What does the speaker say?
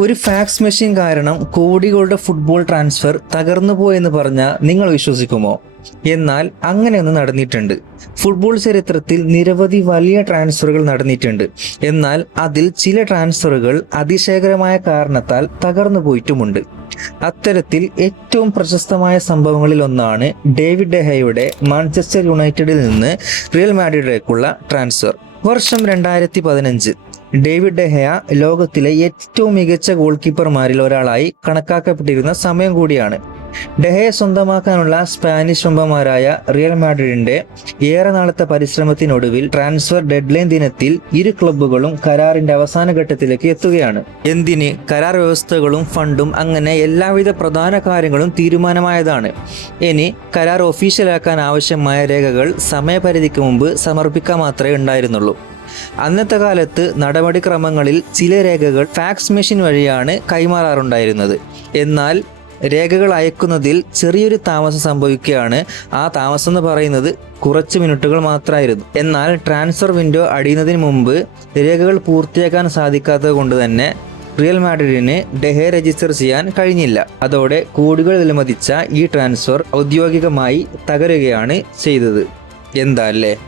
ഒരു fax machine കാരണം കോടികളുടെ ഫുട്ബോൾ ട്രാൻസ്ഫർ തകർന്നു പോയെന്ന് പറഞ്ഞാൽ നിങ്ങൾ വിശ്വസിക്കുമോ? എന്നാൽ അങ്ങനെയൊന്നും നടന്നിട്ടുണ്ട്. ഫുട്ബോൾ ചരിത്രത്തിൽ നിരവധി വലിയ ട്രാൻസ്ഫറുകൾ നടന്നിട്ടുണ്ട്. എന്നാൽ അതിൽ ചില ട്രാൻസ്ഫറുകൾ അതിശയകരമായ കാരണത്താൽ തകർന്നു പോയിട്ടുമുണ്ട്. അത്തരത്തിൽ ഏറ്റവും പ്രശസ്തമായ സംഭവങ്ങളിൽ ഒന്നാണ് ഡേവിഡ് ഡെഹയുടെ മാഞ്ചസ്റ്റർ യുണൈറ്റഡിൽ നിന്ന് റിയൽ മാഡ്രിഡിലേക്കുള്ള ട്രാൻസ്ഫർ. വർഷം 2015. ഡേവിഡ് ഡെഹയ ലോകത്തിലെ ഏറ്റവും മികച്ച ഗോൾ കീപ്പർമാരിൽ ഒരാളായി കണക്കാക്കപ്പെട്ടിരുന്ന സമയം കൂടിയാണ്. ഡെഹയെ സ്വന്തമാക്കാനുള്ള സ്പാനിഷ് വമ്പന്മാരായ റിയൽ മാഡ്രിഡിന്റെ ഏറെ നാളത്തെ പരിശ്രമത്തിനൊടുവിൽ ട്രാൻസ്ഫർ ഡെഡ്ലൈൻ ദിനത്തിൽ ഇരു ക്ലബ്ബുകളും കരാറിന്റെ അവസാന ഘട്ടത്തിലേക്ക് എത്തുകയാണ്. എന്തിന്, കരാർ വ്യവസ്ഥകളും ഫണ്ടും അങ്ങനെ എല്ലാവിധ പ്രധാന കാര്യങ്ങളും തീരുമാനമായതാണ്. ഇനി കരാർ ഒഫീഷ്യലാക്കാൻ ആവശ്യമായ രേഖകൾ സമയപരിധിക്ക് മുമ്പ് സമർപ്പിക്കാൻ മാത്രമേ ഉണ്ടായിരുന്നുള്ളൂ. അന്നത്തെ കാലത്ത് നടപടിക്രമങ്ങളിൽ ചില രേഖകൾ ഫാക്സ് മെഷീൻ വഴിയാണ് കൈമാറാറുണ്ടായിരുന്നത്. എന്നാൽ രേഖകൾ അയക്കുന്നതിൽ ചെറിയൊരു താമസം സംഭവിക്കുകയാണ്. ആ താമസം എന്ന് പറയുന്നത് കുറച്ച് മിനിറ്റുകൾ മാത്രമായിരുന്നു. എന്നാൽ ട്രാൻസ്ഫർ വിൻഡോ അടിയുന്നതിന് മുമ്പ് രേഖകൾ പൂർത്തിയാക്കാൻ സാധിക്കാത്തത് കൊണ്ട് തന്നെ റിയൽ മാഡ്രിഡിന് ഡെഹെ രജിസ്റ്റർ ചെയ്യാൻ കഴിഞ്ഞില്ല. അതോടെ കോടികൾ വിലമതിച്ച ഈ ട്രാൻസ്ഫർ ഔദ്യോഗികമായി തകരുകയാണ് ചെയ്തത്. എന്താ അല്ലേ?